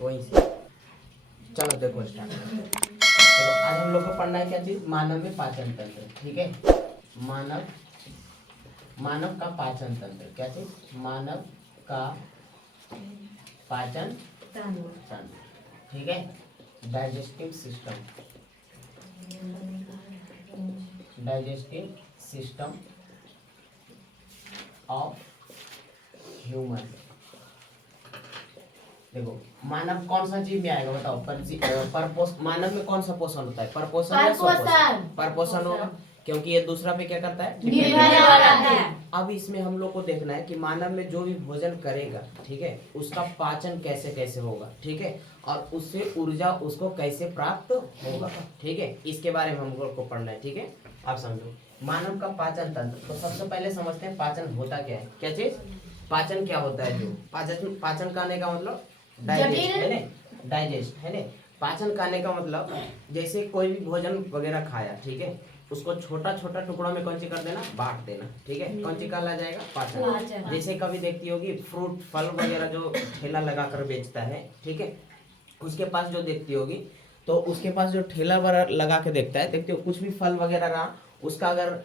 वहीं से। चलो देखो स्टार्ट। देखो आज हम लोग को पढ़ना है क्या चीज, मानव में पाचन तंत्र। ठीक है, मानव का पाचन तंत्र। क्या चीज, मानव का पाचन तंत्र। ठीक है, digestive system, digestive system of human. देखो मानव कौन सा जीव में आएगा बताओ, मानव में कौन सा पोषण होता है, परपोषण या स्वपोषण? परपोषण होगा, क्योंकि ये दूसरा पे क्या करता है, निर्भर है। अब इसमें हम लोग को देखना है कि मानव में जो भी भोजन करेगा, ठीक है, उसका पाचन कैसे कैसे होगा, ठीक है, और उससे ऊर्जा उसको कैसे प्राप्त होगा, ठीक है, इसके बारे में हम लोग को पढ़ना है। ठीक है, आप समझो मानव का पाचन तंत्र। तो सबसे पहले समझते हैं पाचन होता क्या है। क्या चीज, पाचन क्या होता है? जो पाचन करने का मतलब डाइजेस्ट है ना, डाइजेस्ट है ना। पाचन करने का मतलब जैसे कोई भी भोजन वगैरह खाया, ठीक है, उसको छोटा छोटा टुकड़ों में कौन सी कर देना, बांट देना। ठीक है, कौन सी कहा जाएगा, पाचन। जैसे कभी देखती होगी फ्रूट फल वगैरह जो ठेला लगा कर बेचता है, ठीक है, उसके पास जो देखती होगी, तो उसके पास जो ठेला वगैरह लगा के देखता है, देखते हो कुछ भी फल वगैरह रहा, उसका अगर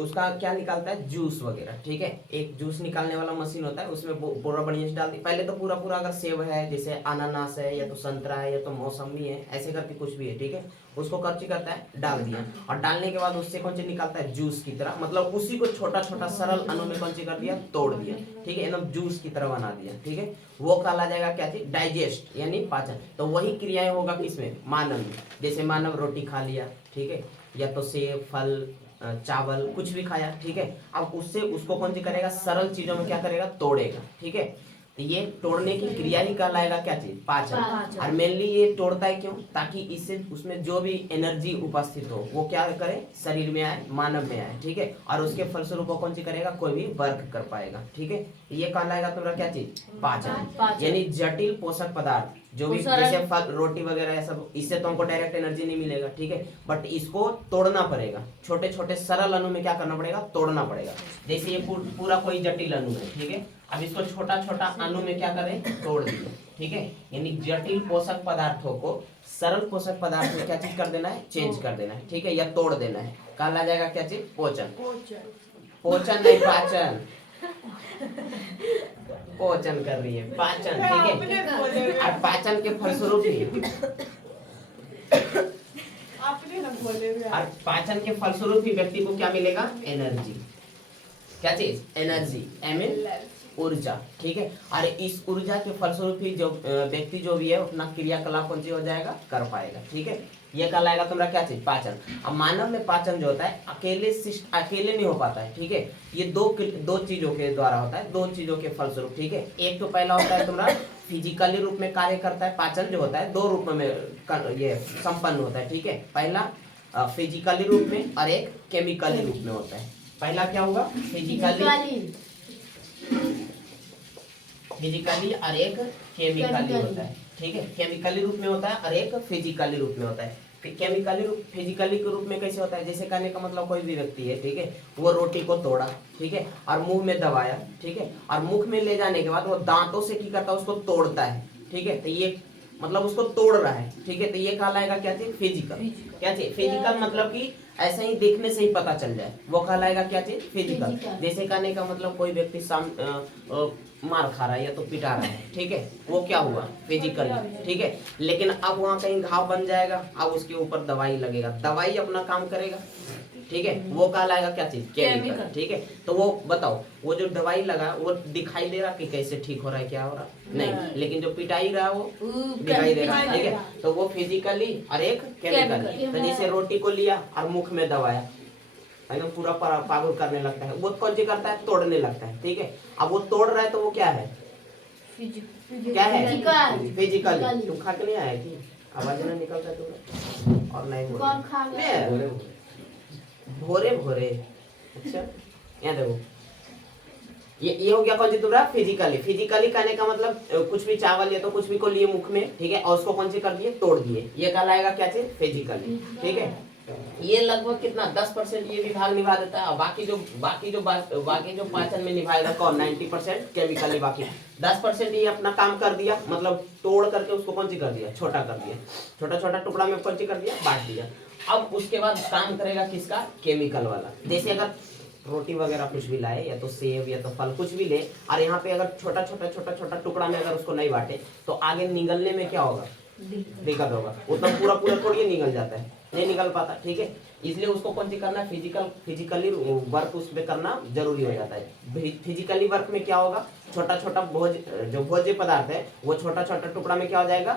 उसका क्या निकालता है, जूस वगैरह। ठीक है, एक जूस निकालने वाला मशीन होता है, उसमें पूरा बढ़िया से डाल दी। पहले तो पूरा पूरा अगर सेब है, जैसे अनानास है, या तो संतरा है, या तो मौसमी है, ऐसे करके कुछ भी है, ठीक है, उसको कच्ची करता है, डाल दिया, और डालने के बाद उससे कौन सी निकालता है, जूस की तरह। मतलब उसी को छोटा छोटा सरल अणु में कौन सी कर दिया, तोड़ दिया। ठीक है, एकदम जूस की तरह बना दिया। ठीक है, वो कहला जाएगा क्या चीज, डाइजेस्ट यानी पाचन। तो वही क्रियाएं होगा किसमें, मानव में। जैसे मानव रोटी खा लिया, ठीक है, या तो सेब फल चावल कुछ भी खाया, ठीक है, अब उससे उसको कौन सी करेगा, सरल चीजों में क्या करेगा, तोड़ेगा। ठीक है, तो ये तोड़ने की क्रिया ही कहलाएगा क्या चीज, पाचन। और मेनली ये तोड़ता है क्यों, ताकि इससे उसमें जो भी एनर्जी उपस्थित हो वो क्या करे, शरीर में आए, मानव में आए। ठीक है, और उसके फलस्वरूप वो कौन सी करेगा, कोई भी वर्क कर पाएगा। ठीक है, ये कहलाएगा तुम्हारा क्या चीज, पाचन। यानी जटिल पोषक पदार्थ जो भी, जैसे फल रोटी वगैरह ये सब, इससे तुमको डायरेक्ट एनर्जी नहीं मिलेगा। ठीक है, बट इसको तोड़ना पड़ेगा, छोटे छोटे सरल अणु में क्या करना पड़ेगा, तोड़ना पड़ेगा। जैसे ये पूरा कोई जटिल अणु है, ठीक है, अब इसको छोटा छोटा अणु में क्या करें, तोड़ दिए। ठीक है, यानी जटिल पोषक पदार्थों को सरल पोषक पदार्थ में क्या चीज कर देना है, चेंज कर देना है। ठीक है, या तोड़ देना है, कहला जाएगा क्या चीज, पोचन। पोचन नहीं, पाचन। पोचन कर रही है, पाचन। ठीक है, और पाचन के फलस्वरूप ही, और पाचन के फलस्वरूप ही व्यक्ति को क्या मिलेगा, एनर्जी। क्या चीज, एनर्जी, ऊर्जा। ठीक है, और इस ऊर्जा के फलस्वरूप ही जो व्यक्ति जो भी है अपना क्रियाकलाप कौन सी हो जाएगा, कर पाएगा। ठीक है, ये कहलाएगा तुम्हारा क्या चीज, पाचन। अब मानव में पाचन जो होता है अकेले नहीं हो पाता है। ठीक है, ये दो चीजों के द्वारा होता है, दो चीजों के फलस्वरूप। ठीक है, एक तो पहला होता है तुम्हारा फिजिकली रूप में कार्य करता है, पाचन जो होता है दो रूप में ये संपन्न होता है। ठीक है, पहला फिजिकली रूप में और एक केमिकली रूप में होता है। पहला क्या होगा, फिजिकली और एक केमिकली होता है। ठीक है, केमिकली रूप में होता है और एक फिजिकली रूप में होता है। फिजिकली के रूप में कैसे होता है, जैसे कहने का मतलब कोई भी व्यक्ति है, ठीक है, वो रोटी को तोड़ा, ठीक है, और मुंह में दबाया, ठीक है, और मुख में ले जाने के बाद वो दांतों से क्या करता है, उसको तोड़ता है। ठीक है, तो ये मतलब उसको तोड़ रहा है। ठीक है, तो ये कहलाएगा क्या चीज, फिजिकल। क्या चीज, फिजिकल मतलब कि ऐसे ही देखने से ही पता चल जाए, वो कहलाएगा क्या चीज, फिजिकल। जैसे कहने का मतलब कोई व्यक्ति मार खा रहा है या तो पिटा रहा है, ठीक है, वो क्या हुआ, फिजिकल। ठीक है, लेकिन अब वहाँ कहीं घाव बन जाएगा, अब उसके ऊपर दवाई लगेगा, दवाई अपना काम करेगा। ठीक है, वो कहलाएगा क्या चीज, केमिकल। ठीक है, तो वो बताओ, वो जो दवाई लगा वो दिखाई दे रहा कि कैसे ठीक हो रहा है, क्या हो रहा नहीं, लेकिन जो पिटाई रहा वो दिखाई दे रहा है। ठीक है, तो वो फिजिकली और एक केमिकली। तो जैसे रोटी को लिया और मुख में दबाया, एकदम पूरा पागल करने लगता है, वो कौन सी करता है, तोड़ने लगता है। ठीक है, अब वो तोड़ रहा है तो वो क्या है, क्या है, फिजिकली। तुम खा के नहीं आया कि आवाज ना निकलता है तुम्हें, और नहीं भोरे भोरे। अच्छा, यहाँ देखो, ये हो गया कौन सी तुम्हारा, फिजिकली कहने का मतलब कुछ भी चावल या तो कुछ भी को लिए मुख में, ठीक है, और उसको कौन सी कर दिए, तोड़ दिए, ये कहलाएगा क्या चीज, फिजिकली। ठीक है, ये लगभग कितना 10% ये विभाग निभा देता है। और बाकी जो पाचन में निभाएगा कौन 90% केमिकली, बाकी 10% ये अपना काम कर दिया, मतलब तोड़ करके उसको कौन सी कर दिया, छोटा कर दिया, छोटा छोटा टुकड़ा में कौन सी कर दिया, बांट दिया। अब उसके बाद काम करेगा किसका, केमिकल वाला। जैसे अगर रोटी वगैरह कुछ भी लाए या तो सेब या तो फल कुछ भी ले, और यहाँ पे अगर छोटा छोटा टुकड़ा में अगर उसको नहीं बांटे तो आगे निगलने में क्या होगा, दिक्कत होगा। उतना पूरा पूरा थोड़ी निकल जाता है, नहीं निकल पाता, ठीक है। इसलिए उसको कौन सी करना है, फिजिकली वर्क उस पे करना जरूरी हो जाता है। फिजिकली वर्क में क्या होगा, छोटा छोटा भोज्य पदार्थ है वो छोटा छोटा टुकड़ा में क्या हो जाएगा,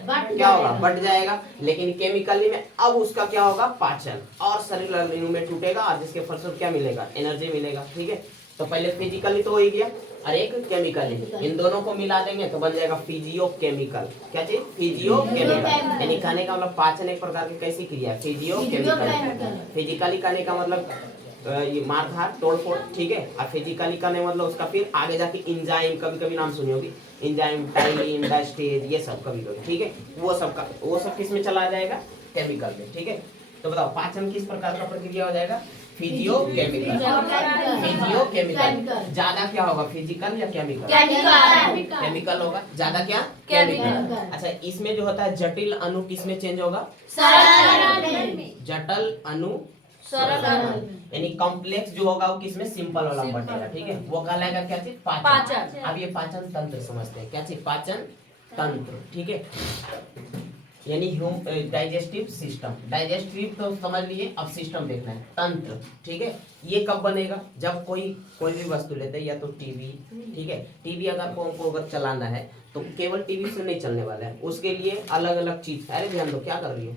क्या होगा, बट जाएगा। लेकिन केमिकली में अब उसका क्या होगा, पाचन, और शरीर में टूटेगा, और जिसके फलस्वरूप क्या मिलेगा, एनर्जी मिलेगा, ठीक है। तो पहले फिजिकली तो हो ही गया, और एक केमिकली, इन दोनों को मिला देंगे तो बन जाएगा फिजियो केमिकल। क्या चीज, फिजियो केमिकल, यानी कहने का मतलब पाचन एक प्रकार की कैसी क्रिया है, फिजियो केमिकल। फिजिकली कहने का मतलब ये मारधार तोड़फोड़, ठीक है। और फिजिकली करने मतलब उसका फिर आगे जाके इंजाइम, कभी कभी नाम सुनी होगी, इंजाइम, टाइलिन, डाइस्टेज, ये सब कभी कभी, ठीक है। वो सब किस में चला जाएगा, केमिकल में, ठीक है। तो बताओ पाचन किस प्रकार का प्रक्रिया हो जाएगा, फिजियो केमिकल। फिजियो केमिकल ज्यादा क्या होगा, फिजिकल या केमिकल, केमिकल होगा ज्यादा, क्या केमिकल। अच्छा, इसमें जो होता है जटिल अणु किस में चेंज होगा, जटिल अणु सरल, यानी कॉम्प्लेक्स जो होगा वो किसमें, सिंपल वाला बटेगा, ठीक है। वो कहलाएगा क्या चीज, पाचन। अब ये पाचन तंत्र समझते हैं, क्या चीज, पाचन तंत्र, ठीक है। यानी डाइजेस्टिव सिस्टम, डाइजेस्टिव तो समझ लिए, अब सिस्टम देखना है, तंत्र, ठीक है। ये कब बनेगा, जब कोई भी वस्तु लेते हैं, या तो टीवी, ठीक है। टीवी को अगर चलाना है तो केवल टीवी से नहीं चलने वाला है, उसके लिए अलग अलग चीज, अरे ध्यान दो क्या कर रही हो,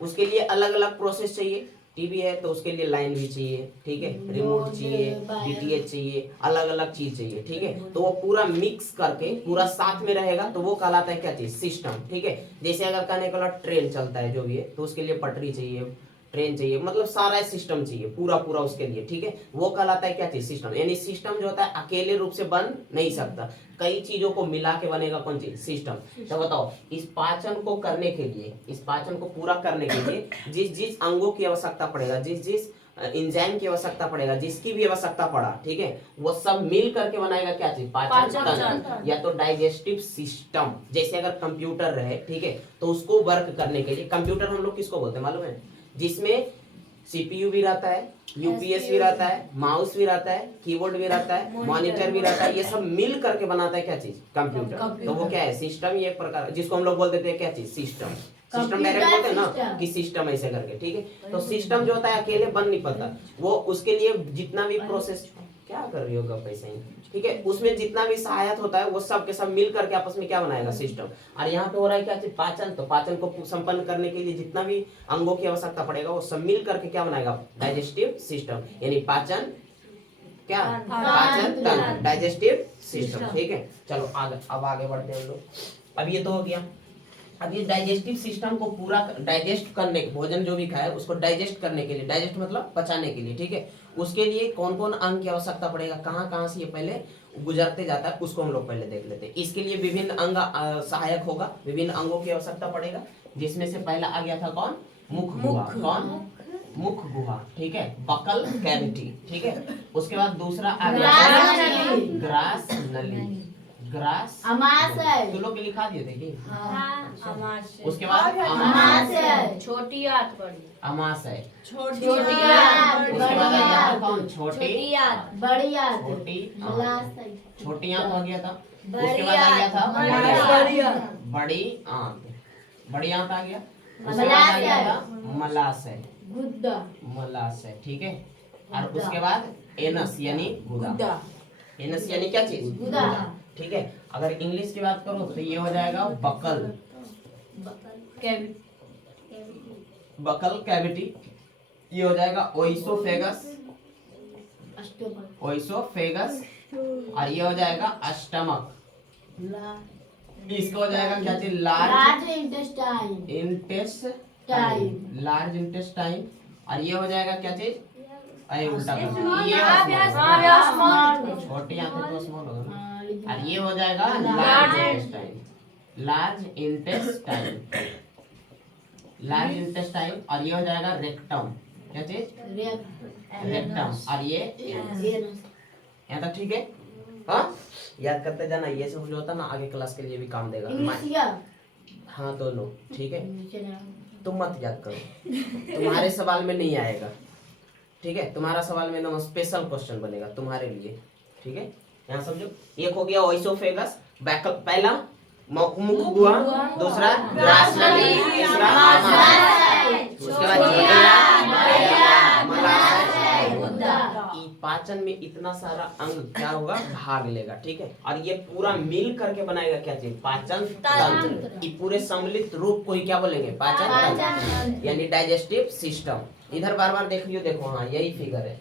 उसके लिए अलग अलग प्रोसेस चाहिए। टीवी है तो उसके लिए लाइन भी चाहिए, ठीक है, रिमोट चाहिए, डीटीएच चाहिए, अलग अलग चीज चाहिए, ठीक है। तो वो पूरा मिक्स करके पूरा साथ में रहेगा तो वो कहलाता है क्या चीज, सिस्टम, ठीक है। जैसे अगर कहने का ट्रेन चलता है जो भी है, तो उसके लिए पटरी चाहिए, ट्रेन चाहिए, मतलब सारा सिस्टम चाहिए पूरा पूरा उसके लिए, ठीक है। वो कहलाता है क्या चीज, सिस्टम। यानी सिस्टम जो होता है अकेले रूप से बन नहीं सकता, कई चीजों को मिला के बनेगा कौन चीज, सिस्टम। तो बताओ इस पाचन को करने के लिए, इस पाचन को पूरा करने के लिए जिस जिस अंगों की आवश्यकता पड़ेगा, जिस जिस इंजाइम की आवश्यकता पड़ेगा, जिसकी भी आवश्यकता पड़ा, ठीक है, वो सब मिल करके बनाएगा क्या चीज, पाचन तंत्र, या तो डाइजेस्टिव सिस्टम। जैसे अगर कंप्यूटर रहे, ठीक है, तो उसको वर्क करने के लिए, कंप्यूटर हम लोग किसको बोलते हैं मालूम है, जिसमें सीपीयू भी रहता है, यूपीएस भी रहता है, माउस भी रहता है, कीबोर्ड भी रहता है, मॉनिटर भी रहता है, ये सब मिल करके बनाता है क्या चीज, कंप्यूटर। तो वो क्या है, सिस्टम, ये एक प्रकार जिसको हम लोग बोल देते हैं क्या चीज, सिस्टम। सिस्टम डायरेक्ट बोलते हैं ना कि सिस्टम ऐसे करके, ठीक है। तो सिस्टम जो होता है अकेले बन नहीं पाता, वो उसके लिए जितना भी प्रोसेस, क्या कर रही होगा पैसे, ठीक है, उसमें जितना भी सहायक होता है वो सब के सब मिल करके आपस में क्या बनाएगा, सिस्टम। और यहाँ पे हो रहा है क्या चीज, पाचन। तो पाचन को संपन्न करने के लिए जितना भी अंगों की आवश्यकता पड़ेगा वो सब मिल करके क्या बनाएगा, डाइजेस्टिव सिस्टम। यानी पाचन क्या, पाचन तंत्र, डाइजेस्टिव सिस्टम, ठीक है। चलो आगे, अब आगे बढ़ते हैं हम लोग। अब ये तो हो गया। अब ये डाइजेस्टिव सिस्टम को पूरा डाइजेस्ट करने, भोजन जो भी खाए उसको डाइजेस्ट करने के लिए, डाइजेस्ट मतलब पचाने के लिए, ठीक है, उसके लिए कौन कौन अंग की आवश्यकता पड़ेगा, कहाँ कहाँ से ये पहले गुजरते जाता है, उसको हम लोग पहले देख लेते हैं। इसके लिए विभिन्न अंग सहायक होगा, विभिन्न अंगों की आवश्यकता पड़ेगा, जिसमें से पहला आ गया था कौन, मुख गुहा, कौन, मुख गुहा, ठीक है, बकल कैविटी, ठीक है। उसके बाद दूसरा आ गया ग्रास नली, ग्रास आमाशय, तो लोग लिखा दिए थे कि आमाशय। उसके बाद आमाशय, छोटी आंत, बड़ी आमाशय, छोटी आंत, उसके बाद आ गया था कौन, छोटी आंत, बड़ी आंत, छोटी मलाशय, छोटी आंत हो गया था। उसके बाद आ गया था बड़ी आंत, बड़ी आंत आ गया। उसके बाद आ गया था मलाशय, गुद्दा, मलाशय, ठीक है। और उसके बाद एनस यानी गुदा, एनस यानी क्या चीज, गुदा, ठीक है। अगर इंग्लिश की बात करो तो ये हो जाएगा बकल, बकल कैविटी, ये हो जाएगा ओइसोफेगस, ओइसोफेगस, और ये हो जाएगा अस्टमक, इसका हो जाएगा क्या चीज, लार्ज इंटेस्टाइन, लार्ज इंटेस्टाइन, और ये हो जाएगा क्या चीज, अरे उल्टा कर, छोटी आंखें तो स्मॉल होगा, और ये हो जाएगा large intestine, large intestine, large intestine, और ये हो जाएगा रेक्टम। क्या चीज? रेक्टम। और ये यहाँ तक ठीक है? हाँ, याद करते जाना, ये सब जो होता है ना आगे क्लास के लिए भी काम देगा। हाँ दोनों, ठीक है? तुम मत याद करो, तुम्हारे सवाल में नहीं आएगा, ठीक है? तुम्हारा सवाल में ना स्पेशल क्वेश्चन बनेगा तुम्हारे लिए, ठीक है? यहाँ समझो, एक हो गया ओइसोफेगस, पहला मुख गुहा, दूसरा ग्रासनली, तीसरा उसके बाद पाचन में इतना सारा अंग क्या होगा? भाग लेगा, ठीक है? और ये पूरा मिल करके बनाएगा क्या चीज? पाचन तंत्र। ये पूरे सम्मिलित रूप को ही क्या बोलेंगे? पाचन तंत्र, यानी डाइजेस्टिव सिस्टम। इधर बार बार देखियो, देखो, हाँ यही फिगर है,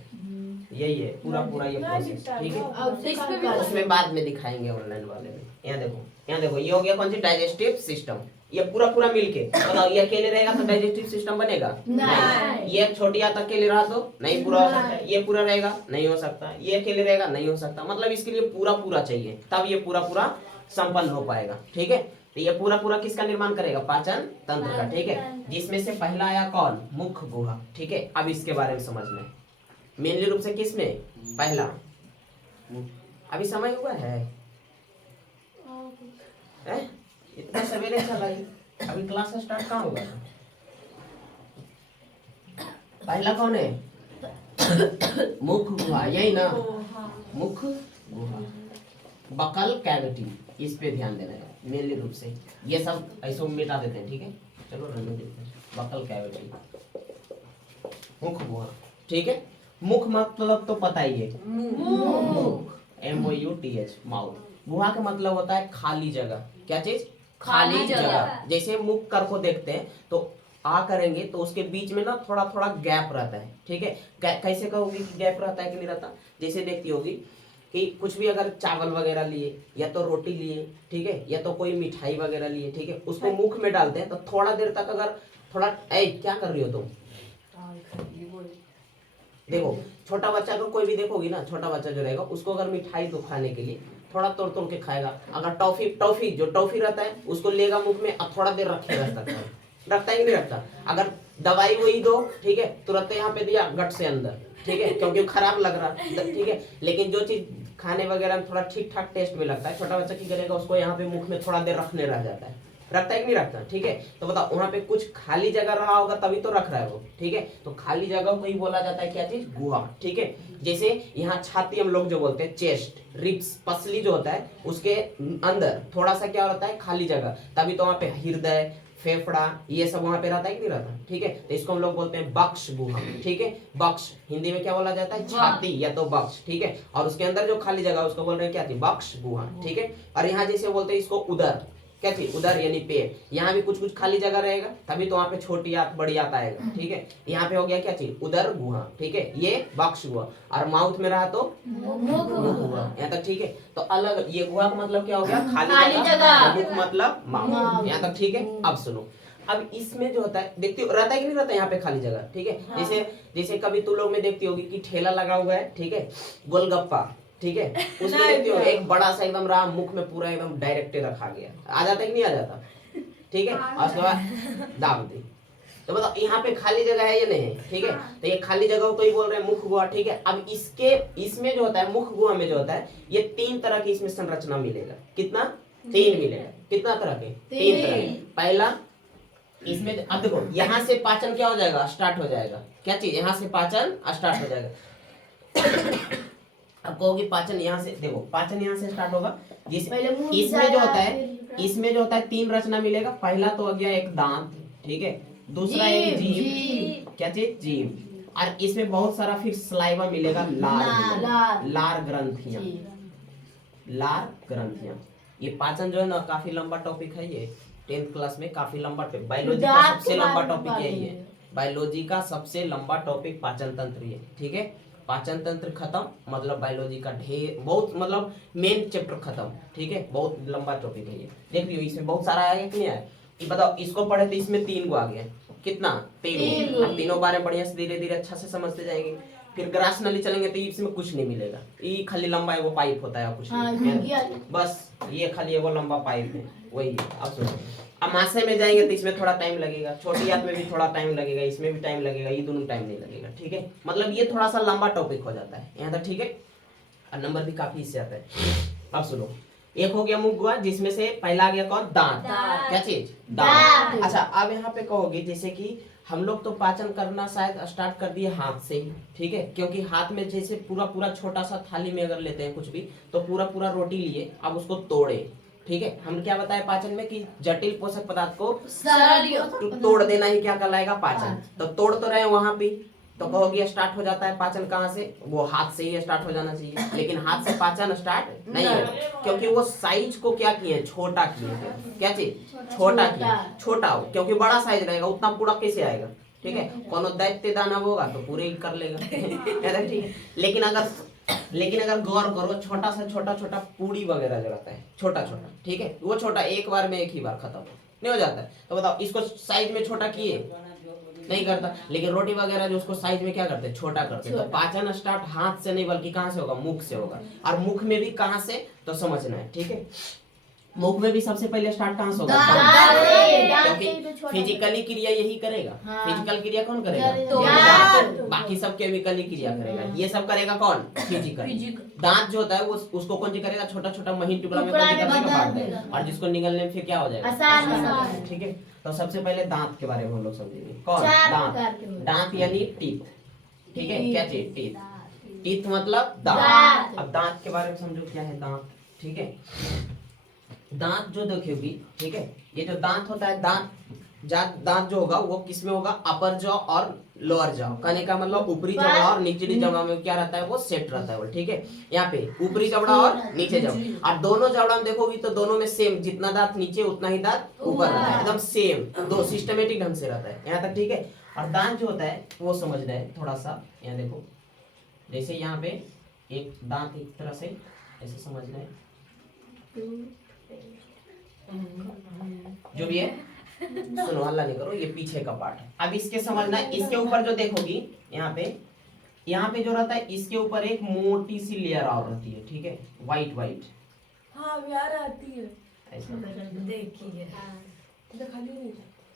यही है पूरा पूरा ये प्रोसेस, ठीक है? उसमें बाद में दिखाएंगे ऑनलाइन वाले में। यहाँ देखो, यहाँ देखो, ये हो गया कौन सी? Digestive system. ये पूरा पूरा मिलके बताओ, ये अकेले रहेगा तो डाइजेस्टिव सिस्टम बनेगा? नहीं। ये छोटी आंत अकेले रहा तो नहीं पूरा हो सकता। ये पूरा रहेगा? नहीं हो सकता। ये अकेले रहेगा? नहीं हो सकता। मतलब इसके लिए पूरा पूरा चाहिए, तब ये पूरा पूरा संपन्न हो पाएगा, ठीक है? तो ये पूरा पूरा किसका निर्माण करेगा? पाचन तंत्र का, ठीक है? जिसमें से पहला आया कौन? मुख गुहा, ठीक है? अब इसके बारे में समझना है मेनली रूप से किसमें? पहला। अभी समय हुआ है? इतना सवेरे चला ही, अभी क्लास स्टार्ट कहाँ होगा? पहला कौन है? मुख गुहा, यही ना? मुख गुहा, बकल कैविटी, इस पे ध्यान देना है मेनली रूप से। ये सब ऐसे मिटा देते हैं, ठीक है? चलो रहने देते हैं। बकल कैविटी, मुख गुहा, ठीक है? मुख मतलब तो पता ही है, मुख, MOUTH, माउथ। गुहा का मतलब होता है खाली जगह। क्या चीज? खाली जगह। जैसे मुख कर को देखते हैं तो आ करेंगे तो उसके बीच में ना थोड़ा थोड़ा गैप रहता है, ठीक है? कैसे कहोगे कि गैप रहता है कि नहीं रहता? जैसे देखती होगी कि कुछ भी अगर चावल वगैरह लिए या तो रोटी लिए, ठीक है, या तो कोई मिठाई वगैरह लिए, ठीक है, उसको मुख में डालते हैं तो थोड़ा देर तक अगर थोड़ा क्या कर रही हो तुम? देखो छोटा बच्चा को कोई भी देखोगी ना, छोटा बच्चा जो रहेगा उसको अगर मिठाई तो खाने के लिए थोड़ा तोड़ तोड़ के खाएगा। अगर टॉफी जो टॉफी रहता है उसको लेगा मुख में और थोड़ा देर रखे रखता है कि नहीं रखता? अगर दवाई वही दो, ठीक है, तुरंत यहाँ पे दिया गट से अंदर, ठीक है, क्योंकि खराब लग रहा, ठीक है? लेकिन जो चीज खाने वगैरह में थोड़ा ठीक ठाक टेस्ट में लगता है, छोटा बच्चा की करेगा उसको यहाँ पे मुख में थोड़ा देर रखने रह जाता है, रखता है कि नहीं रखता? ठीक है, तो बताओ वहां पे कुछ खाली जगह रहा होगा तभी तो रख रहा है वो, ठीक है? तो खाली जगह को ही बोला जाता है क्या चीज? गुहा, ठीक है? जैसे यहाँ छाती हम लोग जो बोलते हैं चेस्ट, रिब्स, पसली जो होता है उसके अंदर थोड़ा सा क्या होता है? खाली जगह, तभी तो वहाँ पे हृदय, फेफड़ा, ये सब वहां पे रहता है कि नहीं रहता? ठीक है, तो इसको हम लोग बोलते हैं बक्ष गुहा, ठीक है? बक्ष हिंदी में क्या बोला जाता है? छाती या तो बक्ष, ठीक है? और उसके अंदर जो खाली जगह उसको बोल रहे हैं क्या थी? बक्ष गुहा, ठीक है? और यहाँ जैसे बोलते हैं इसको उदर, क्या थी? उदर यानी पेट। यहाँ भी कुछ कुछ खाली जगह रहेगा तभी तो वहाँ पे छोटी आंत बड़ी आंत आएगा, ठीक है? यहाँ पे हो गया क्या चीज? उदर गुहा, ठीक है? ये बक्ष गुहा। और माउथ में रहा तो मुख गुहा। यहाँ तक ठीक है? तो अलग, ये गुहा का मतलब क्या हो गया? खाली जगह। मुख मतलब माउथ। यहाँ तक ठीक है? अब सुनो, अब इसमें जो होता है देखती हो रहता है कि नहीं रहता यहाँ पे खाली जगह, ठीक है? जैसे कभी तू लोग में देखती होगी कि ठेला लगा हुआ है, ठीक है, गोलगप्पा, ठीक है, उसमें देखती हो एक बड़ा सा एकदम रहा, मुख में पूरा एकदम डायरेक्ट रखा गया, आ जाता है कि नहीं आ जाता? ठीक है, और उसके बाद दाब दी। तो बताओ यहाँ पे खाली जगह है या नहीं है? ठीक है, तो ये खाली जगह को ही बोल रहे हैं मुख गुहा, ठीक है? अब इसमें जो होता है मुख गुहा में जो होता है, ये 3 तरह की इसमें संरचना मिलेगा। कितना? 3 मिलेगा। कितना तरह के? 3 तरह के। पहला इसमें, अब देखो यहाँ से पाचन क्या हो जाएगा? स्टार्ट हो जाएगा। क्या चीज? यहाँ से पाचन स्टार्ट हो जाएगा। अब कहोगे पाचन यहाँ से, देखो पाचन यहाँ से स्टार्ट होगा। इसमें जो होता है 3 रचना मिलेगा। पहला तो हो गया एक दांत, ठीक है, दूसरा एक जीभ, क्या चीज? जीभ। और इसमें बहुत सारा फिर सलाइवा मिलेगा, लार ग्रंथियां, लार ग्रंथियां। ये पाचन जो है ना काफी लंबा टॉपिक है, ये 10th क्लास में काफी लंबा टॉपिक, बायोलॉजी का सबसे लंबा टॉपिक यही है। बायोलॉजी का सबसे लंबा टॉपिक पाचन तंत्र है, ठीक है? पाचन तंत्र खत्म मतलब बायोलॉजी का ढेर बहुत, मतलब मेन चैप्टर खत्म, ठीक है? बहुत लंबा टॉपिक है ये। देख लियो इसमें बहुत सारा आया कि नहीं आया? ये बताओ, इसको पढ़े तो इसमें 3 गो आ गया। कितना? 3 गो। अब तीनों बारे में बढ़िया से धीरे धीरे अच्छा से समझते जाएंगे। फिर ग्रास नली चलेंगे तो इसमें कुछ नहीं मिलेगा। ये खाली लंबा एगो पाइप होता है, कुछ नहीं। बस ये खाली एगो लंबा पाइप है, वही है। अब सुनो, अमाशय में जाएंगे तो इसमें थोड़ा टाइम लगेगा, छोटी हाथ में भी थोड़ा टाइम लगेगा, इसमें भी टाइम लगेगा, ये दोनों टाइम नहीं लगेगा। ठीक है, मतलब ये थोड़ा सा लंबा टॉपिक हो जाता है यहाँ तक। ठीक है, और नंबर भी काफी इससे आता है। अब सुनो, एक हो गया मुख हुआ, जिसमें से पहला आ गया कौन? दांत। क्या चीज? दांत। अच्छा, अब यहाँ पे कहोगे जैसे कि हम लोग तो पाचन करना शायद स्टार्ट कर दिए हाथ से ही। ठीक है, क्योंकि हाथ में जैसे पूरा पूरा छोटा सा थाली में अगर लेते हैं कुछ भी, तो पूरा पूरा रोटी लिए, अब उसको तोड़े। ठीक है, हम क्या बताए पाचन में कि जटिल पोषक पदार्थ को तोड़ देना ही क्या कहलाएगा? पाचन। तो तोड़ तो रहे वहां पे, तो कहोगे स्टार्ट हो जाता है पाचन कहाँ से? वो हाथ से ही स्टार्ट हो जाना चाहिए, लेकिन हाथ से पाचन स्टार्ट नहीं होगा, क्योंकि वो साइज को क्या किए? छोटा किए। क्या चीज? छोटा किए। छोटा हो, क्योंकि बड़ा साइज रहेगा उतना पूरा कैसे आएगा? ठीक है, कोनो दैत्य दानव होगा तो पूरे ही कर लेगा। ठीक है, लेकिन अगर गौर करो, छोटा सा छोटा छोटा पूड़ी वगैरह जो रहता है, छोटा छोटा, ठीक है, वो छोटा एक बार में एक ही बार खत्म नहीं हो जाता है। तो बताओ, इसको साइज में छोटा किए? नहीं करता। लेकिन रोटी वगैरह जो उसको साइज में क्या करते हैं? छोटा करते हैं। तो पाचन स्टार्ट हाथ से नहीं बल्कि कहाँ से होगा? मुख से होगा। और मुख में भी कहाँ से? तो समझना है। ठीक है, मुख में भी सबसे पहले स्टार्ट कहाँ से होगा? क्योंकि फिजिकली क्रिया यही करेगा। फिजिकल क्रिया कौन करेगा? बाकी सब केमिकली क्रिया करेगा। ये सब करेगा कौन? फिजिकल। दांत जो होता है वो उसको कौन सी करेगा? छोटा छोटा महीन टुकड़ा में बांट देगा, और जिसको निगलने में फिर क्या हो जाएगा? ठीक है, तो सबसे पहले दांत के बारे में हम लोग समझेंगे। कौन? दांत। दांत यानी टीथ। ठीक है, क्या चीज? टीथ। टीथ मतलब दांत। अब दांत के बारे में समझो क्या है दांत। ठीक है, दांत जो देखोगी, ठीक है, ये जो दांत होता है, दांत जो होगा वो किसमें होगा? अपर जॉ और लोअर जॉ। कहने का मतलब ऊपरी जबड़ा और निचली जबड़ा में क्या रहता है? वो सेट रहता है वो। ठीक है, यहाँ पे ऊपरी जबड़ा और नीचे जबड़ा, और दोनों जबड़ा में देखोगी तो दोनों में सेम, जितना दांत नीचे उतना ही दांत ऊपर रहता है, एकदम सेम, दो सिस्टमेटिक ढंग से रहता है यहाँ तक। ठीक है, और दांत जो होता है वो समझना है थोड़ा सा। यहाँ देखो, जैसे यहाँ पे एक दांत एक तरह से ऐसे समझना है, जो भी है, सुनो हल्ला नहीं करो, ये पीछे का पार्ट है। अब इसके समझना है, इसके ऊपर जो देखोगी यहाँ पे जो रहता है, इसके ऊपर एक मोटी सी लेयर और रहती है। ठीक है, वाइट। हाँ यार आती है, देखिए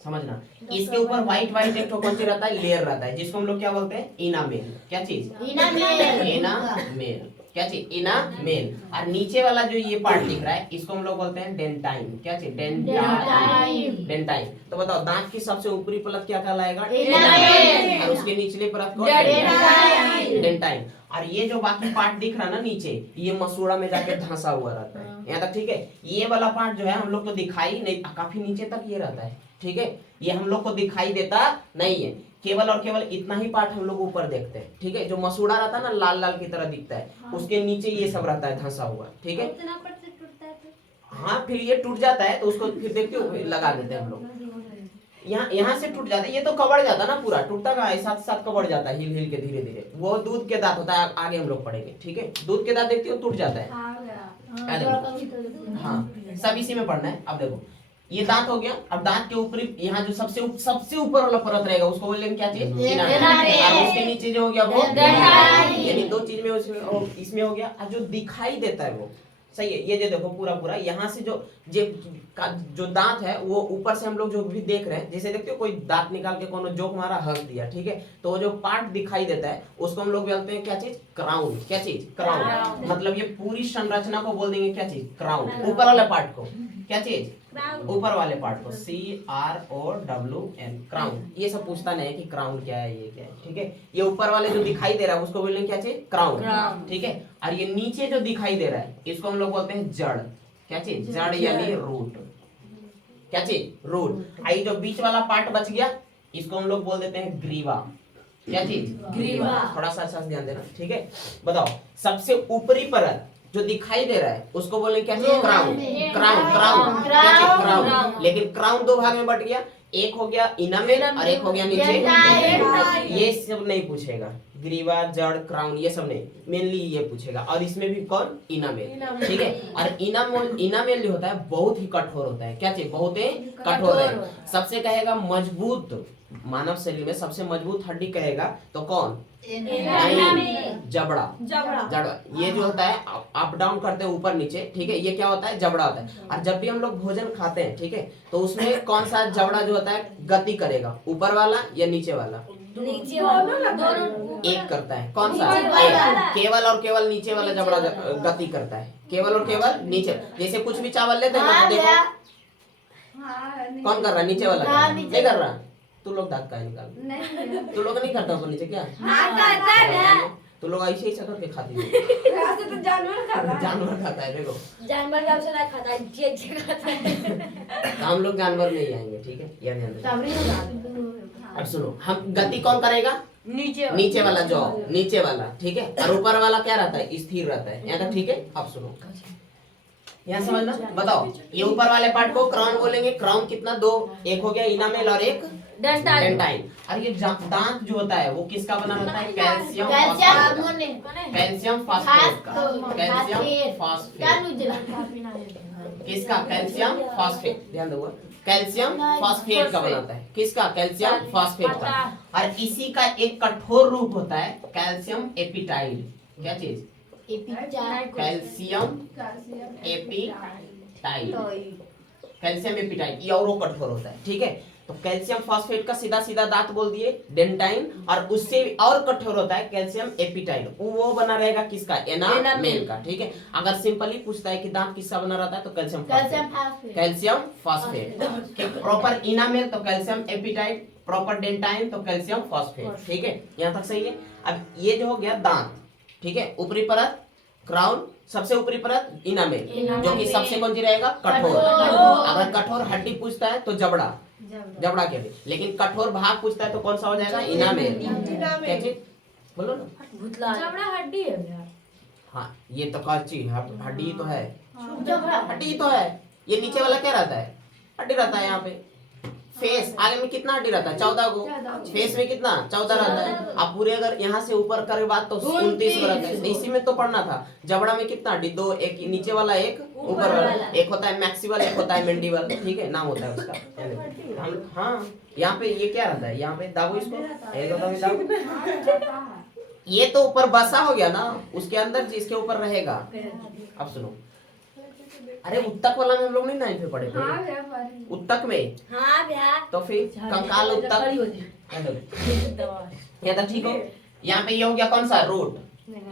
समझना, इसके ऊपर व्हाइट एक कौन सी रहता है? लेयर रहता है, जिसको हम लोग क्या बोलते हैं? इनामेल। क्या चीज? इनामेल। क्या चीज? इनामेल। और नीचे वाला जो ये पार्ट दिख रहा है, इसको हम लोग बोलते हैं डेंटाइन। क्या चीज? डेंटाइन। तो बताओ, दांत की सबसे ऊपरी परत क्या कहलाएगा? इनामेल। और उसके निचले परत को डेंटाइन। और ये जो बाकी पार्ट दिख रहा है ना नीचे, ये मसूड़ा में जाके धंसा हुआ रहता है यहाँ तक। ठीक है, ये वाला पार्ट जो है हम लोग को दिखाई नहीं, काफी नीचे तक ये रहता है। ठीक है, ये हम लोग को दिखाई देता नहीं है, केवल और केवल इतना ही पार्ट हम लोग ऊपर देखते हैं। ठीक है, जो मसूड़ा रहता है ना, लाल लाल की तरह दिखता है, उसके नीचे ये सब रहता है धंसा हुआ। ठीक है, हाँ, फिर ये टूट जाता है तो उसको फिर देखते हो लगा देते हैं हम लोग। यहाँ से टूट जाता है, ये तो कबड़ जाता ना, पूरा टूटता का साथ साथ कबड़ जाता है, हिल हिल के धीरे धीरे। वो दूध के दांत होता है, आगे हम लोग पढ़ेंगे। ठीक है, दूध के दांत देखते हो टूट जाता है। हाँ, सब इसी में पढ़ना है। अब देखो, ये दांत हो गया। अब दांत के ऊपर यहाँ जो सबसे ऊपर वाला परत रहेगा उसको बोलेंगे क्या चीज? और उसके नीचे जो हो गया वो, यानी दो चीज में इसमें हो गया। और जो दिखाई देता है वो सही है, ये जो देखो पूरा यहाँ से जो दांत है वो ऊपर से हम लोग जो भी देख रहे हैं, जैसे देखते हो कोई दांत निकाल के कोनो जोक मारा, हंस दिया। ठीक है, तो जो पार्ट दिखाई देता है उसको हम लोग बोलते हैं क्या चीज? क्राउन। क्या चीज? क्राउन। मतलब ये पूरी संरचना को बोल देंगे क्या चीज? क्राउन। ऊपर वाले पार्ट को क्या चीज? ऊपर वाले पार्ट को CROWN, क्राउन। ये सब पूछता नहीं है कि क्राउन क्या है, ये क्या है। ठीक है, ये ऊपर वाले जो दिखाई दे रहा है उसको बोलेंगे क्या चीज? क्राउन। ठीक है, और ये नीचे जो दिखाई दे रहा है इसको हम लोग बोलते हैं जड़। क्या चीज? जड़ यानी रूट। क्या चीज? रूट। आई जो बीच वाला पार्ट बच गया इसको हम लोग बोल देते हैं ग्रीवा। क्या चीज? ग्रीवा। थोड़ा सा अच्छा ध्यान देना। ठीक है, बताओ, सबसे ऊपरी परत जो दिखाई दे रहा है उसको बोले क्या चीज? क्राउन। क्राउन। क्या चीज? क्राउन। लेकिन क्राउन दो भाग में बट गया, एक हो गया इनामेल और एक हो गया नीचे। ये सब नहीं पूछेगा, ग्रीवा, जड़, क्राउन, ये सब नहीं, मेनली ये पूछेगा। और इसमें भी कौन, इनामेल, ठीक है। और इनामेल जो होता है बहुत ही कठोर होता है। क्या चाहिए, बहुत ही कठोर है। सबसे कहेगा मजबूत, मानव शरीर में सबसे मजबूत हड्डी कहेगा तो कौन, नहीं, जबड़ा। जबड़ा ये जो होता है अप डाउन करते हैं ऊपर नीचे, ठीक है, ये क्या होता है, जबड़ा होता है। और जब भी हम लोग भोजन खाते हैं, ठीक है, तो उसमें कौन सा जबड़ा जो होता है गति करेगा, ऊपर वाला या नीचे वाला, नीचे वाला, दोनों एक करता है। कौन सा, एक। केवल और केवल नीचे वाला जबड़ा गति करता है, केवल और केवल नीचे। जैसे कुछ भी चावल लेते हैं ना, देखो कौन कर रहा है, नीचे वाला नहीं कर रहा। तू लोग दांत का निकाल, तू लोग नहीं करता नीचे क्या, तू लोग ऐसे ही करके खाती है। तो जानवर खाता है, देखो जानवर का ऑप्शन है, खाता है, जे खाता है। हम लोग जानवर नहीं आएंगे, ठीक है, यार ध्यान रखना। अब सुनो, हम गति कौन करेगा, नीचे वाला जो, नीचे वाला, ठीक है। और ऊपर वाला क्या रहता है, स्थिर रहता है। यहाँ तक ठीक है। अब सुनो, यहाँ समझना, बताओ ये ऊपर वाले पार्ट को क्राउन बोलेंगे। क्राउन कितना, दो, एक हो गया इनामेल और एक डेंटाइन। और ये दांत जो होता है वो किसका बना रहता है, कैल्शियम फास्फेट का, कैल्शियम फास्फेट किसका, कैल्शियम फास्फेट, ध्यान दो, कैल्शियम फास्फेट का बनाता है। किसका, कैल्शियम फास्फेट का। और इसी का एक कठोर रूप होता है कैल्शियम एपिटाइल। क्या चीज, कैल्शियम एपिटाइल, कैल्शियम एपिटाइल, ये और कठोर होता है, ठीक है। तो कैल्शियम फास्फेट का सीधा सीधा दांत बोल दिए डेंटाइन। और उससे और कठोर होता है कैल्शियम एपिटाइल, वो बना रहेगा किसका, एनामेल का, ठीक है। अगर सिंपली पूछता है कि दांत किसका बना रहता है तो कैल्शियम फास्फेट। प्रॉपर इनामेल तो कैल्शियम एपिटाइल, प्रॉपर डेंटाइन तो कैल्शियम फास्फेट, ठीक है। यहाँ तक सही है। अब ये जो हो गया दांत, ठीक है, ऊपरी परत क्राउन, सबसे ऊपरी परत इनामेल, जो कि सबसे कौन सी रहेगा, कठोर। अगर कठोर हड्डी पूछता है तो जबड़ा के भी, लेकिन कठोर भाग पूछता है तो कौन सा हो जाएगा, इनामेल। क्या चीज बोलो ना, जबड़ा हड्डी है यार। हाँ, ये तो कच्ची हड्डी तो है, हड्डी तो है। ये नीचे वाला क्या रहता है, हड्डी रहता है। यहाँ पे फेस आगे में कितना हड्डी रहता है, 14 को। फेस में कितना, 14 रहता है। अब पूरे अगर यहाँ से ऊपर करे बात तो 29 रहता है। इसी में तो पढ़ना था। जबड़ा में कितना हड्डी, दो, एक नीचे वाला, एक ऊपर वाला। एक होता है मैक्सिवल, एक होता है मैंडिबल, ठीक है, नाम होता है उसका। हम हाँ, यहाँ पे ये क्या रहता है, यहाँ पे दाबो इसको, ये तो ऊपर बसा हो गया ना, उसके अंदर जिसके ऊपर रहेगा। अब सुनो, अरे उत्तक वाला में हम लोग नहीं नाइन्थ में पढ़े थे, उत्तक में, हाँ भैया, तो फिर कंकाल उत्तक, ये तक ठीक हो। यहाँ पे ये हो गया कौन सा, रूट,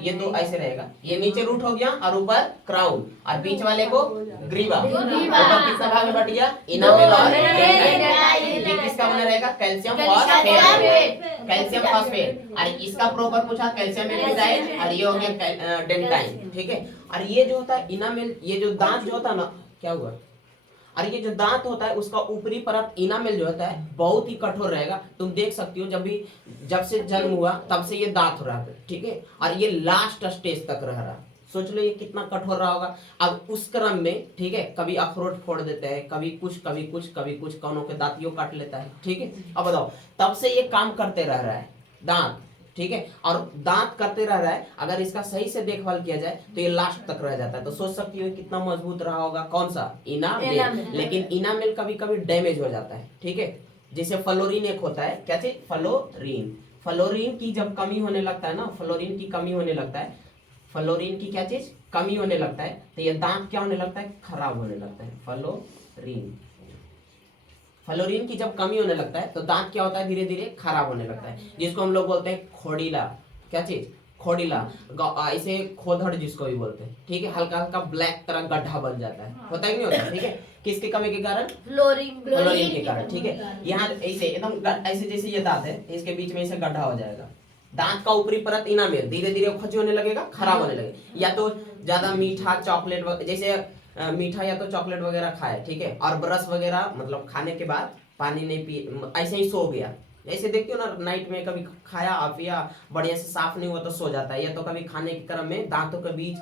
ये दो ऐसे रहेगा, ये नीचे रूट हो गया और ऊपर क्राउन, और बीच वाले को ग्रीवा। ऊपर कितना भाग में बट गया, इनामेल और ये किसका बना रहेगा, कैल्शियम फास्फेट, कैल्शियम फास्फेट। और इसका प्रॉपर पूछा कैल्शियम एपिटाइल, और ये हो गया डेंटाइन, ठीक है। और ये जो होता है इनामेल, ये जो दांत जो होता है ना, क्या हुआ, और ये जो दांत होता है उसका ऊपरी परत इनामेल जो होता है बहुत ही कठोर रहेगा। तुम देख सकती हो जब से जन्म हुआ तब से ये दांत हो रहा है, ठीक है, और ये लास्ट स्टेज तक रह रहा। सोच लो ये कितना कठोर रहा होगा। अब उस क्रम में, ठीक है, कभी अखरोट फोड़ देते हैं, कभी कुछ कभी कुछ कभी कुछ, कौनों के दांतियों काट लेता है, ठीक है। अब बताओ, तब से ये काम करते रह रहा है दांत, ठीक है, और दांत करते रह रहा है। अगर इसका सही से देखभाल किया जाए तो ये लास्ट तक रह जाता है। तो सोच सकती हो कितना मजबूत रहा होगा, कौन सा, इनामेल। लेकिन इनामेल कभी कभी डैमेज हो जाता है, ठीक है। जैसे फ्लोरीन एक होता है, क्या चीज, फ्लोरीन की जब कमी होने लगता है ना, फ्लोरीन की कमी होने लगता है, फ्लोरीन की क्या चीज, कमी होने लगता है, तो ये दांत क्या होने लगता है, खराब होने लगता है। फ्लोरीन की जब कमी होने लगता है तो दांत क्या होता है, धीरे धीरे खराब होने लगता है, जिसको हम लोग बोलते हैं खोड़ीला। क्या चीज, खोड़ीला, इसे खोधड़ जिसको भी बोलते हैं, ठीक है। हल्का हल्का ब्लैक तरह गड्ढा बन जाता है, होता है कि नहीं होता, ठीक है। किसकी कमी के कारण, फ्लोरीन के कारण, ठीक है। यहाँ ऐसे एकदम ऐसे जैसे ये दांत है, इसके बीच में ऐसे गड्ढा हो जाएगा। दांत का ऊपरी परत इनामेल धीरे धीरे खची होने लगेगा, खराब होने लगेगा। या तो ज्यादा मीठा चॉकलेट, जैसे मीठा या तो चॉकलेट वगैरह खाए, ठीक है, और ब्रश वगैरह मतलब खाने के बाद पानी नहीं पी, ऐसे ही सो गया। ऐसे देखते हो ना, नाइट में कभी खाया आप या बढ़िया से साफ नहीं हुआ तो सो जाता है। या तो कभी खाने के क्रम में दांतों के बीच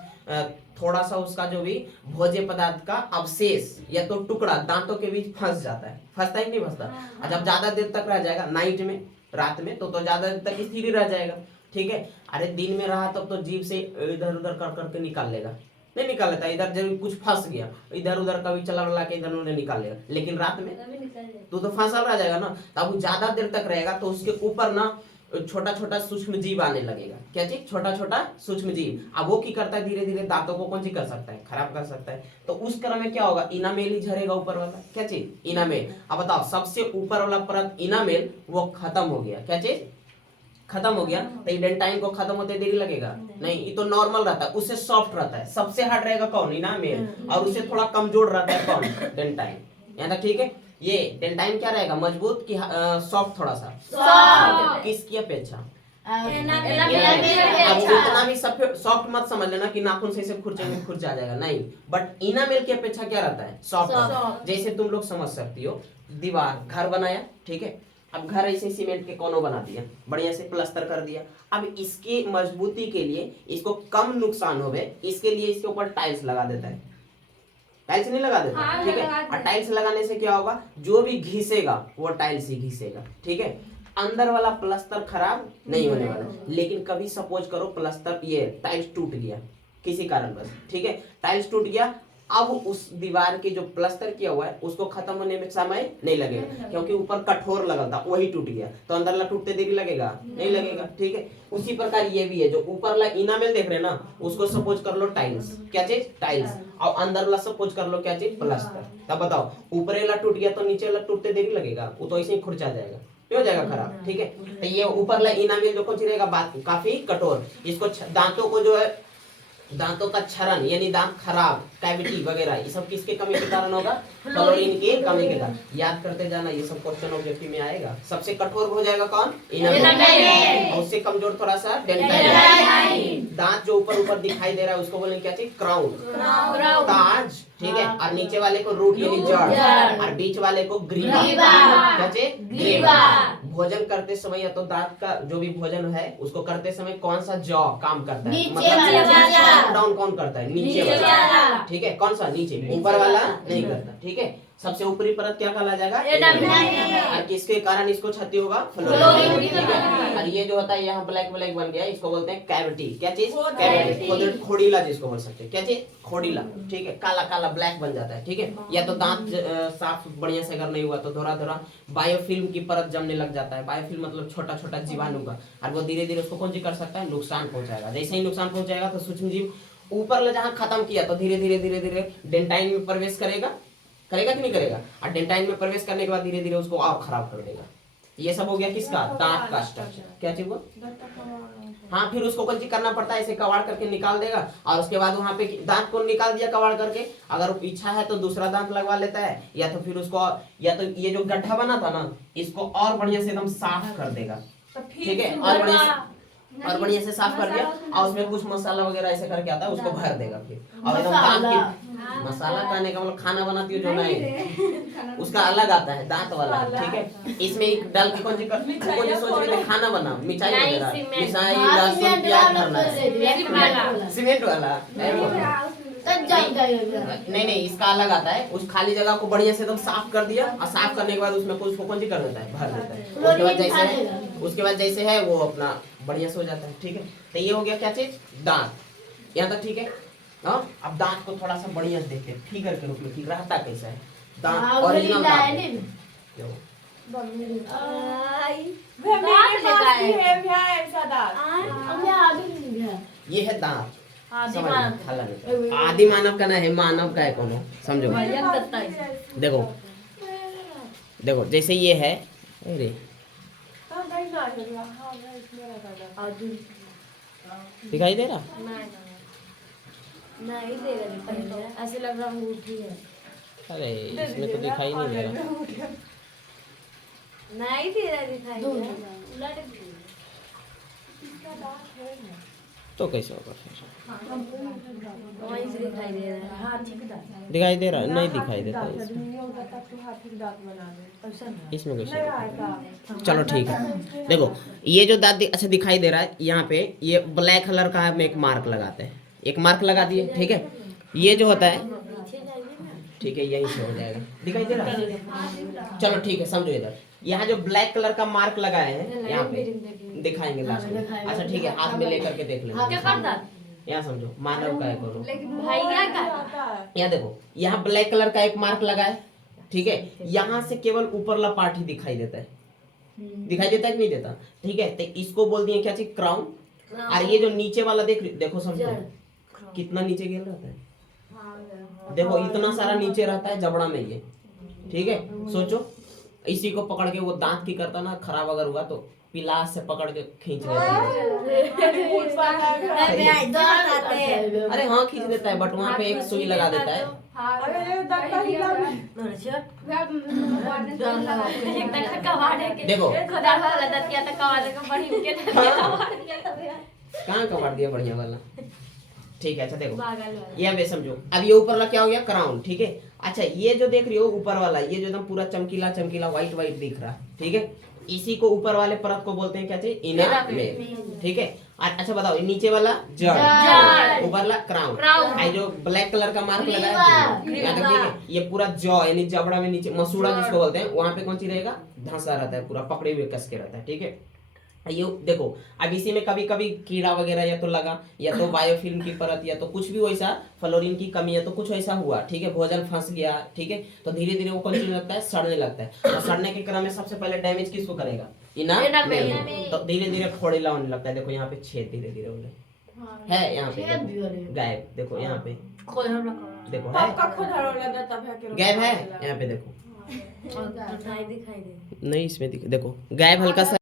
थोड़ा सा उसका जो भी भोज्य पदार्थ का अवशेष या तो टुकड़ा दांतों के बीच फंस जाता है, फंसता है कि नहीं फंसता। जब ज्यादा देर तक रह जाएगा नाइट में, रात में, तो ज्यादा देर तक स्थिर रह जाएगा, ठीक है। अरे दिन में रहा तब तो जीभ से इधर उधर कर करके निकाल लेगा, नहीं निकाल लेता, इधर जब कुछ फंस गया इधर उधर कभी चला के इधर उधर निकाल लेगा, लेकिन रात में तू तो फंसा रह जाएगा ना, तब वो ज्यादा देर तक रहेगा तो उसके ऊपर ना छोटा छोटा सूक्ष्म जीव आने लगेगा। क्या चीज? छोटा छोटा सूक्ष्म जीव। अब वो की करता है, धीरे धीरे दांतों को कौन सी कर सकता है? खराब कर सकता है। तो उस क्रम में क्या होगा? इनामेल ही झरेगा ऊपर वाला। क्या चीज? इनामेल। अब बताओ, सबसे ऊपर वाला परत इनामेल वो खत्म हो गया। क्या चीज? खत्म हो गया। तो इडेंटाइन को खत्म होते देरी लगेगा? नहीं, ये तो नॉर्मल रहता है, उससे सॉफ्ट रहता है। सबसे हार्ड रहेगा कौन? इनामेल। और उससे थोड़ा कमजोर रहता है कौन? डेंटाइन। यहाँ तक ठीक है। ये डेंटाइन क्या रहेगा? मजबूत कि सॉफ्ट? थोड़ा सा सॉफ्ट। किसकी अपेक्षा? अब उतना भी सॉफ्ट मत समझ लेना कि नाखून से इसे खुरचेंगे खुरचा जाएगा, नहीं। बट इनामेल की अपेक्षा क्या रहता है? सॉफ्ट। जैसे तुम लोग समझ सकती हो, दीवार घर बनाया, ठीक है। अब घर ऐसे सीमेंट के कोनों बना दिया, बढ़िया से प्लास्टर कर दिया। अब इसकी मजबूती के लिए, इसको कम नुकसान होवे इसके लिए इसके ऊपर टाइल्स लगा देता है। टाइल्स नहीं लगा देता, ठीक है। और टाइल्स लगाने से क्या होगा? जो भी घिसेगा वो टाइल्स ही घिसेगा, ठीक है। अंदर वाला प्लास्टर खराब नहीं होने वाला। लेकिन कभी सपोज करो प्लास्टर, ये टाइल्स टूट गया किसी कारणवश, ठीक है, टाइल्स टूट गया। अब उस दीवार की जो प्लास्टर किया हुआ है उसको खत्म होने में समय नहीं लगेगा, क्योंकि ऊपर कठोर लगल था, वही टूट गया। तो अंदर वाला टूटते देरी लगेगा? नहीं लगेगा, ठीक है। उसी प्रकार ये भी है, जो ऊपर वाला इनामेल देख रहे हैं ना, उसको सपोज कर लो टाइल्स। क्या चीज? टाइल्स। और अंदर वाला सपोज कर लो क्या चीज? प्लास्टर। तब बताओ, ऊपर वाला टूट गया तो नीचे वाला टूटते देरी लगेगा? वो तो ऐसे ही खुरचा जाएगा, क्यों हो जाएगा खराब, ठीक है। तो ये ऊपर वाला इनामेल जो कौन सी रहेगा? बात काफी कठोर। इसको दांतों को जो है, दांतों का क्षरण यानी दांत खराब, कैविटी वगैरह, ये सब किसके कमी के कारण होगा? फ्लोरीन की कमी के कारण। याद करते जाना, ये सब क्वेश्चन ऑब्जेक्टिव में आएगा। सबसे कठोर हो जाएगा कौन? इनामेल। और उससे कमजोर थोड़ा सा डेंटाइन। दांत जो ऊपर ऊपर दिखाई दे रहा है उसको बोलेंगे क्या चीज? क्राउन, ताज, ठीक है। और नीचे वाले को रूट यानी जड़, और बीच वाले को ग्रीवा। क्या चीज? ग्रीवा। भोजन करते समय या तो दांत का जो भी भोजन है उसको करते समय कौन सा जॉ काम करता है? मतलब डाउन कौन करता है? नीचे वाला, ठीक है। कौन सा? नीचे। ऊपर वाला नहीं करता, ठीक है। सबसे ऊपरी परत क्या कहला जाएगा? और किसके कारण इसको क्षति होगा? फ्लोरीन, ठीक है। और ये जो होता है यहाँ ब्लैक ब्लैक बन गया, इसको बोलते हैं कैविटी। क्या चीज? कैविटी। खोड़ीला जिसको बोल सकते हैं। क्या चीज? खोड़ीला, ठीक है। काला काला ब्लैक बन जाता है, ठीक है। या तो दांत साफ बढ़िया से अगर नहीं हुआ तो थोड़ा थोड़ा बायोफिल्म की परत जमने लग जाता है। बायोफिल्म मतलब छोटा छोटा जीवाणु का, और वो धीरे धीरे उसको कौन सी कर सकता है? नुकसान पहुंचाएगा। जैसे ही नुकसान पहुंचाएगा तो सूक्ष्म जीव ऊपर जहाँ खत्म किया तो धीरे धीरे धीरे धीरे डेंटाइन में प्रवेश करेगा, करेगा कि नहीं करेगा? और डेंटाइन में प्रवेश करने के बाद धीरे धीरे उसको और खराब कर देगा। ये सब हो गया किसका? दांत का स्ट्रक्चर। क्या चीज वो? हाँ, फिर उसको कौन चीज करना पड़ता है? ऐसे कवाड़ करके निकाल देगा, और उसके बाद वहां पे दांत को निकाल दिया कवाड़ करके, अगर इच्छा है तो दूसरा दांत लगवा लेता है, या तो फिर उसको, या तो ये जो गड्ढा बना था ना इसको और बढ़िया से एकदम साफ कर देगा, ठीक है। और बढ़िया से साफ कर दिया, और उसमें कुछ मसाला वगैरह ऐसे करके आता है, उसको भर देगा फिर। और एकदम दांत की मसाला खाने का मतलब खाना बनाती हो जो नहीं, उसका अलग आता है दांत वाला, ठीक है। इसमें एक डाल के कौन सी सोच रहे थे? खाना बना, मिठाई वगैरह, मिठाई, लहसुन, प्याज भरना है। सीमेंट वाला नहीं, इसका अलग आता है। उस खाली जगह को बढ़िया से एकदम साफ कर दिया, और साफ करने के बाद उसमें कुछ कौन सी कर देता है? भर देता है। उसके बाद जैसे है वो अपना बढ़िया से हो जाता है, ठीक है। तो ये हो गया क्या चीज? दांत। यहाँ तक ठीक है। हाँ, अब दांत को थोड़ा सा बढ़िया से देखते हैं, फिगर के रूप में कि रहता कैसा है दांत। ओरिजिनल दांत ये है दांत। आदि मानव का ना है, मानव का है कोनो, समझो। देखो देखो, जैसे ये है, अरे दिखाई दे रहा? नहीं दे रहा, ऐसे लग रहा अंगूठी है। अरे इसमें तो दिखाई नहीं दे रहा। नहीं दे रहा, दिखाई दे रहा। तो कैसे होगा फिर? वहीं से दिखाई दे रहा है। हाँ, ठीक है। दिखाई दे रहा? नहीं दिखाई देता इसमें कैसे? चलो ठीक है। देखो ये जो दांत अच्छा दिखाई दे रहा है, यहाँ पे ये ब्लैक कलर का हम एक मार्क लगाते हैं, एक मार्क लगा दिए, ठीक है। ये जो होता है, ठीक है, यहीं से हो जाएगा। दिखाई दे रहा है? चलो ठीक है, समझो। इधर यहाँ जो ब्लैक कलर का मार्क लगाए हैं, यहाँ पे दिखाएंगे लास्ट में। अच्छा ठीक है, हाथ में लेकर के देख लेंगे। यहाँ समझो, मानव का है करो। भैया का यहाँ देखो, यहाँ ब्लैक कलर का एक मार्क लगा है, ठीक है। यहाँ से केवल ऊपरला पार्ट ही दिखाई देता है, दिखाई देता है कि नहीं देता? ठीक है, तो इसको बोल दिए क्या चीज, क्राउन। और ये जो नीचे वाला देखो समझो कितना नीचे गिर रहता है, देखो इतना सारा नीचे रहता है जबड़ा में ये, ठीक है। सोचो इसी को पकड़ के वो दांत की करता ना, खराब अगर हुआ तो पिलास से पकड़ के खींच लेता है। अरे हाँ खींच देता है, बट वहाँ पे एक सुई लगा देता है। देखो कहाँ कबाड़ दिया बढ़िया वाला, ठीक है। अच्छा देखो ये अब समझो, अब ये ऊपर वाला क्या हो गया, क्राउन, ठीक है। अच्छा ये जो देख रही हो ऊपर वाला, ये जो एकदम पूरा चमकीला चमकीला व्हाइट व्हाइट दिख रहा, ठीक है, इसी को ऊपर वाले परत को बोलते हैं क्या चाहिए, इनर लेयर, ठीक है। अच्छा बताओ, नीचे वाला जड़, ऊपर वाला क्राउन। आई जो ब्लैक कलर का मार्क लगा है यहाँ तक, ठीक है, ये पूरा जॉ यानी जबड़ा में नीचे मसूड़ा जिसको बोलते हैं, वहां पे कौन सी रहेगा, धंसा रहता है, पूरा पकड़े हुए कस के रहता है, ठीक है। ये देखो अब इसी में कभी कभी कीड़ा वगैरह या तो लगा, या तो बायोफिल्म की परत, या तो कुछ भी वैसा फ्लोरीन की कमी, या तो कुछ ऐसा हुआ, ठीक है, भोजन फंस गया, ठीक है, तो धीरे धीरे वो कौन चीज लगता है, सड़ने लगता है। और सड़ने के क्रम में सबसे पहले डैमेज किसको करेगा, इनर लेयर, तो धीरे धीरे फोड़ीला होने लगता है। देखो यहाँ पे छेद धीरे धीरे होने है, यहाँ पे गायब, देखो यहाँ पे देखो है गायब है, यहाँ पे देखो दिखाई दे नहीं, इसमें देखो गायब हल्का सा।